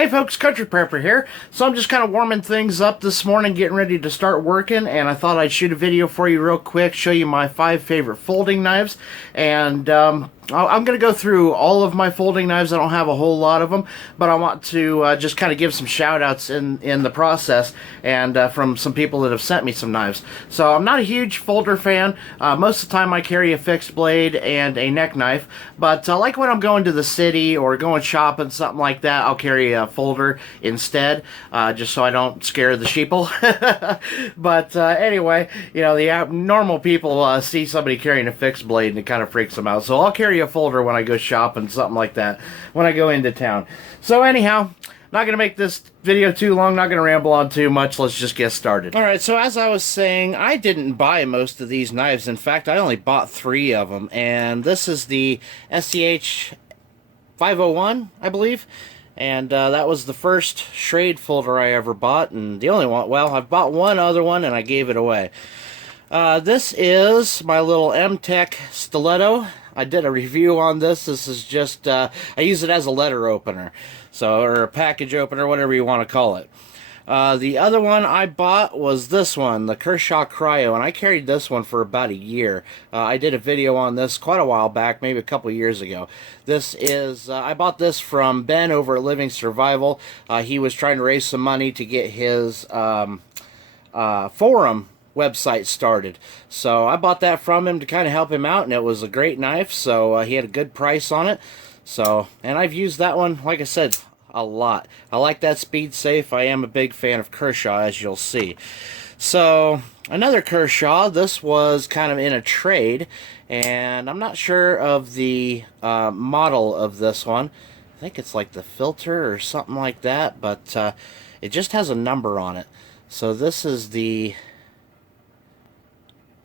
Hey folks, Country Prepper here. So I'm just kind of warming things up this morning, getting ready to start working, and I thought I'd shoot a video for you real quick, show you my 5 favorite folding knives, and I'm going to go through all of my folding knives. I don't have a whole lot of them, but I want to just kind of give some shout outs in the process, and from some people that have sent me some knives. So I'm not a huge folder fan. Most of the time I carry a fixed blade and a neck knife, but like when I'm going to the city or going shopping, something like that, I'll carry a folder instead, just so I don't scare the sheeple. But anyway, you know, the normal people see somebody carrying a fixed blade and it kind of freaks them out. So I'll carry a folder when I go shopping, something like that, when I go into town. So anyhow, not going to make this video too long, not going to ramble on too much, let's just get started. Alright, so as I was saying, I didn't buy most of these knives. In fact, I only bought 3 of them, and this is the SCH 501, I believe. And that was the first Schrade folder I ever bought, and the only one. Well, I've bought one other one, and I gave it away. This is my little M-Tech stiletto. I did a review on this. This is just, I use it as a letter opener, so, or a package opener, whatever you want to call it. The other one I bought was this one, the Kershaw Cryo, and I carried this one for about a year. I did a video on this quite a while back, maybe a couple years ago. This is, I bought this from Ben over at Living Survival. He was trying to raise some money to get his forum website started. So I bought that from him to kind of help him out, and it was a great knife, so he had a good price on it. So, and I've used that one, like I said, a lot. I like that speed safe. I am a big fan of Kershaw, as you'll see. So another Kershaw, this was kind of in a trade, and I'm not sure of the model of this one. I think it's like the filter or something like that, but it just has a number on it. So this is the,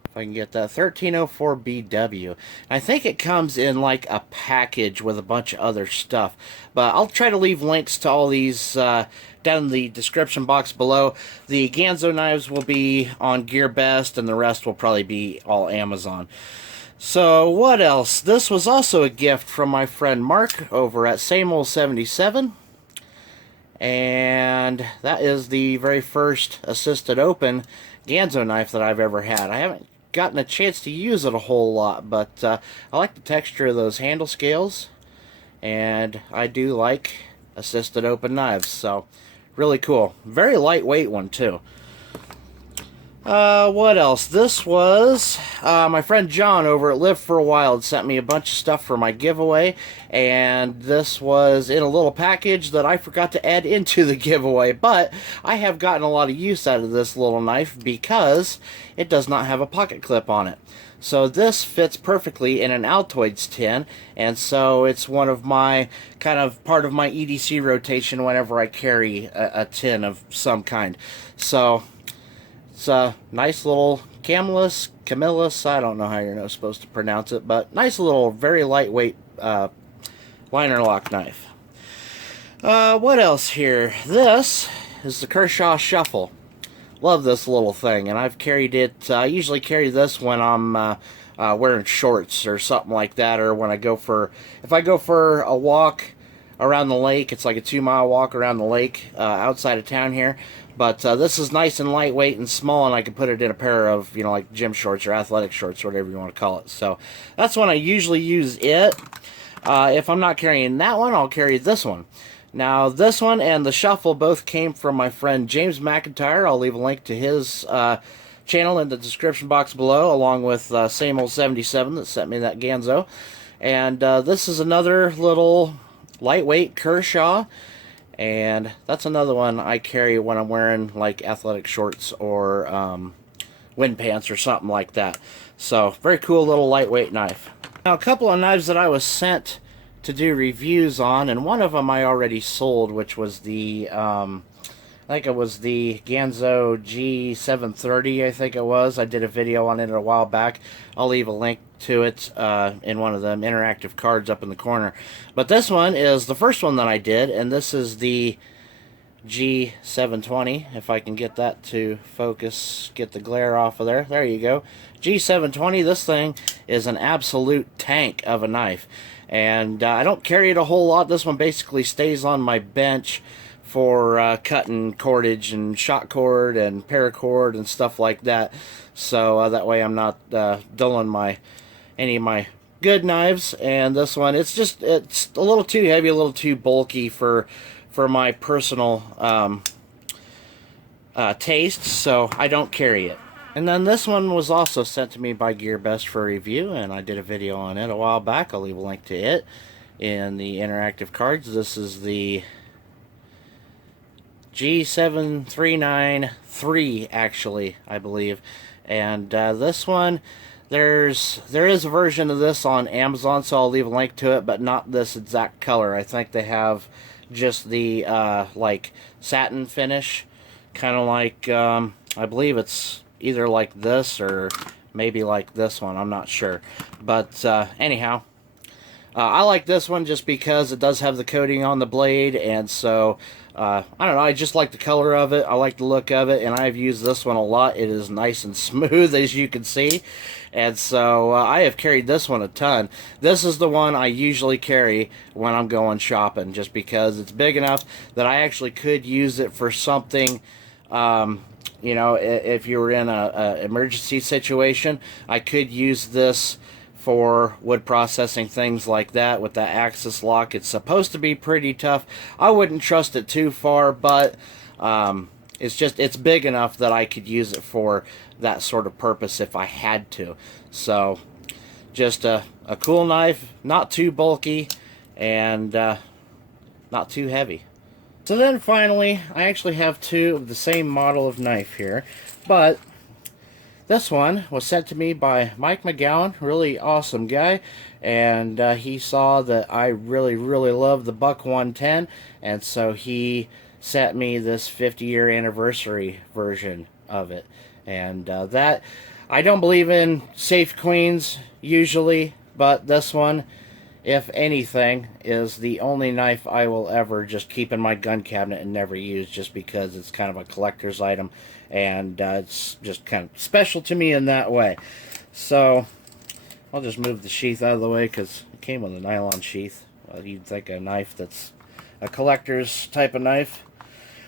if I can get that, 1304BW. I think it comes in like a package with a bunch of other stuff, but I'll try to leave links to all these down in the description box below. The Ganzo knives will be on GearBest, and the rest will probably be all Amazon. So what else? This was also a gift from my friend Mark over at Same Old 77, and that is the very first assisted open Ganzo knife that I've ever had. I haven't gotten a chance to use it a whole lot, but I like the texture of those handle scales, and I do like assisted open knives, so really cool. Very lightweight one too. What else? This was my friend John over at Live for a While sent me a bunch of stuff for my giveaway, and this was in a little package that I forgot to add into the giveaway, but I have gotten a lot of use out of this little knife because it does not have a pocket clip on it. So this fits perfectly in an Altoids tin, and so it's one of my, kind of part of my EDC rotation whenever I carry a tin of some kind. So it's a nice little Camillus, I don't know how you're supposed to pronounce it, but nice little, very lightweight liner lock knife. What else here? This is the Kershaw Shuffle. Love this little thing, and I've carried it, I usually carry this when I'm wearing shorts or something like that, or when I go for, if I go for a walk around the lake. It's like a 2-mile walk around the lake outside of town here. But this is nice and lightweight and small, and I can put it in a pair of, you know, like gym shorts or athletic shorts, or whatever you want to call it. So that's when I usually use it. If I'm not carrying that one, I'll carry this one. Now, this one and the Shuffle both came from my friend James McIntyre. I'll leave a link to his channel in the description box below, along with Same Old 77 that sent me that Ganzo. And this is another little lightweight Kershaw, and that's another one I carry when I'm wearing like athletic shorts or wind pants or something like that. So very cool little lightweight knife. Now, a couple of knives that I was sent to do reviews on, and one of them I already sold, which was the I think it was the Ganzo G730, I think it was. I did a video on it a while back. I'll leave a link to it in one of them interactive cards up in the corner. But this one is the first one that I did, and this is the G720. If I can get that to focus, get the glare off of there. There you go. G720, this thing is an absolute tank of a knife. and I don't carry it a whole lot. This one basically stays on my bench for cutting cordage and shot cord and paracord and stuff like that. So that way I'm not dulling any of my good knives. And this one, it's a little too heavy, a little too bulky for my personal taste, so I don't carry it. And then this one was also sent to me by GearBest for review, and I did a video on it a while back. I'll leave a link to it in the interactive cards. This is the G7393, actually, I believe. And this one, there is a version of this on Amazon, so I'll leave a link to it, but not this exact color. I think they have just the like satin finish, kind of like I believe it's either like this or maybe like this one, I'm not sure. But anyhow, I like this one just because it does have the coating on the blade, and so I don't know, I just like the color of it, I like the look of it, and I've used this one a lot. It is nice and smooth, as you can see, and so I have carried this one a ton. This is the one I usually carry when I'm going shopping, just because it's big enough that I actually could use it for something. You know, if you were in a emergency situation, I could use this for wood processing, things like that. With that axis lock, it's supposed to be pretty tough. I wouldn't trust it too far, but it's big enough that I could use it for that sort of purpose if I had to. So just a cool knife, not too bulky, and not too heavy. So then finally, I actually have two of the same model of knife here, but this one was sent to me by Mike McGowan, really awesome guy, and he saw that I really love the Buck 110, and so he sent me this 50-year anniversary version of it. And that, I don't believe in safe queens usually, but this one, if anything, is the only knife I will ever just keep in my gun cabinet and never use, just because it's kind of a collector's item, and it's just kind of special to me in that way. So I'll just move the sheath out of the way because it came with a nylon sheath. You'd think a knife that's a collector's type of knife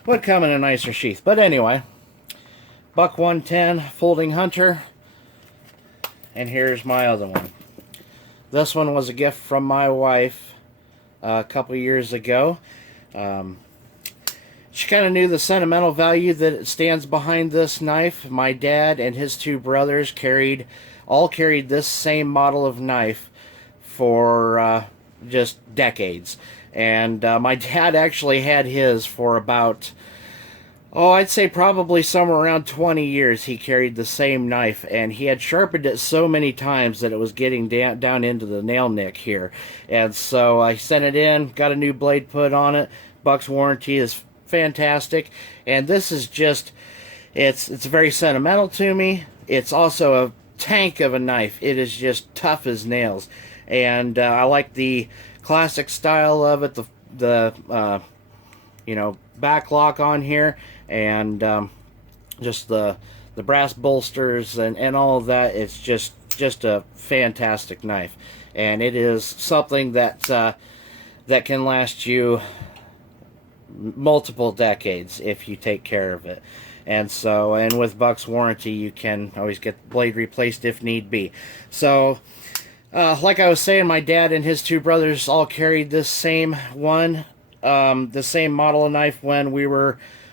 would come in a nicer sheath. But anyway, Buck 110 folding hunter, and here's my other one. This one was a gift from my wife a couple years ago. She kind of knew the sentimental value that it stands behind this knife. My dad and his two brothers all carried this same model of knife for just decades. And my dad actually had his for about, I'd say probably somewhere around 20 years he carried the same knife, and he had sharpened it so many times that it was getting down into the nail nick here. And so I sent it in, got a new blade put on it. Buck's warranty is fantastic, and this is just, it's very sentimental to me. It's also a tank of a knife. It is just tough as nails, and I like the classic style of it, the you know, back lock on here, and just the brass bolsters and all of that. It's just a fantastic knife, and it is something that that can last you multiple decades if you take care of it. And so, and with Buck's warranty, you can always get the blade replaced if need be. So like I was saying, my dad and his two brothers all carried this same one, the same model of knife when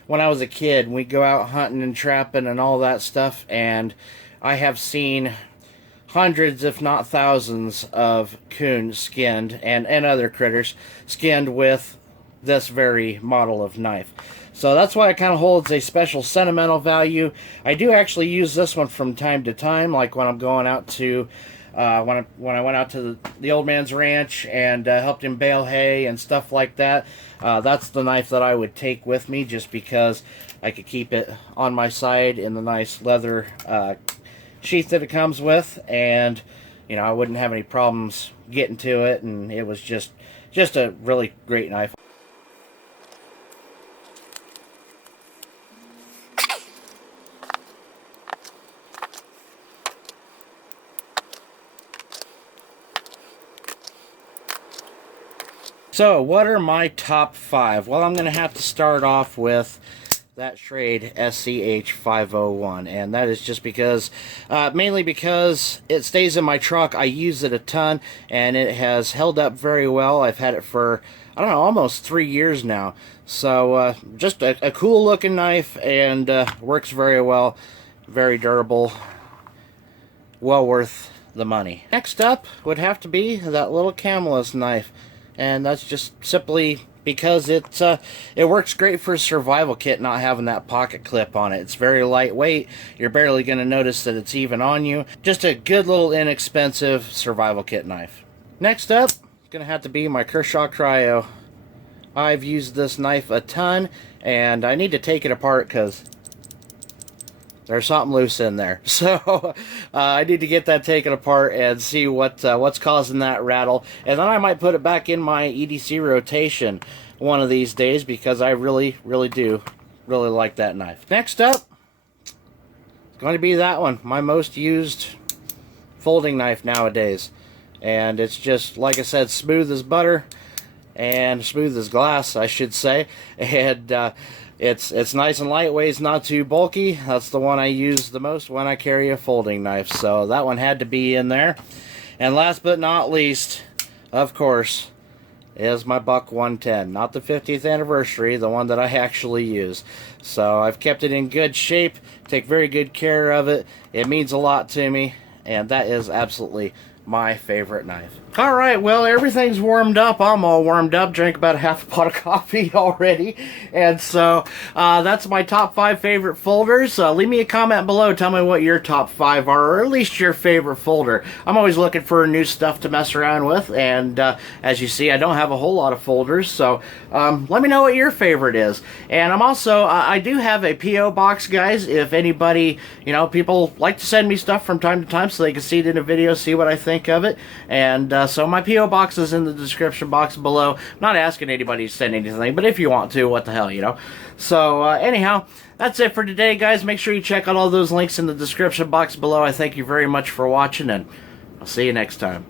I was a kid. We'd go out hunting and trapping and all that stuff, and I have seen hundreds, if not thousands, of coon skinned and other critters skinned with this very model of knife. So that's why it kind of holds a special sentimental value. I do actually use this one from time to time, like when I'm going out to when I went out to the old man's ranch and helped him bale hay and stuff like that. That's the knife that I would take with me, just because I could keep it on my side in the nice leather sheath that it comes with, and you know, I wouldn't have any problems getting to it, and it was just a really great knife. So, what are my top 5? Well, I'm going to have to start off with that Schrade SCH 501, and that is just because, mainly because it stays in my truck. I use it a ton, and it has held up very well. I've had it for, I don't know, almost 3 years now. So, just a cool looking knife, and works very well, very durable, well worth the money. Next up would have to be that little camelus knife, and that's just simply because it works great for a survival kit, not having that pocket clip on it. It's very lightweight. You're barely going to notice that it's even on you. Just a good little inexpensive survival kit knife. Next up, it's going to have to be my Kershaw Cryo. I've used this knife a ton, and I need to take it apart because there's something loose in there. So I need to get that taken apart and see what's causing that rattle. And then I might put it back in my EDC rotation one of these days because I really do like that knife. Next up, it's going to be that one. My most used folding knife nowadays. And it's just, like I said, smooth as butter. And smooth as glass, I should say. And it's nice and lightweight, it's not too bulky. That's the one I use the most when I carry a folding knife, so that one had to be in there. And last but not least, of course, is my Buck 110. Not the 50th anniversary, the one that I actually use. So I've kept it in good shape, take very good care of it. It means a lot to me, and that is absolutely my favorite knife. Alright, well, everything's warmed up. I'm all warmed up. Drank about a half a pot of coffee already. And so, that's my top 5 favorite folders. Leave me a comment below. Tell me what your top 5 are, or at least your favorite folder. I'm always looking for new stuff to mess around with. And as you see, I don't have a whole lot of folders. So, let me know what your favorite is. And I'm also, I do have a P.O. box, guys. If anybody, people like to send me stuff from time to time so they can see it in a video, see what I think of it. And so my P.O. box is in the description box below. I'm not asking anybody to send anything, but if you want to, what the hell, So anyhow, that's it for today, guys. Make sure you check out all those links in the description box below. I thank you very much for watching, and I'll see you next time.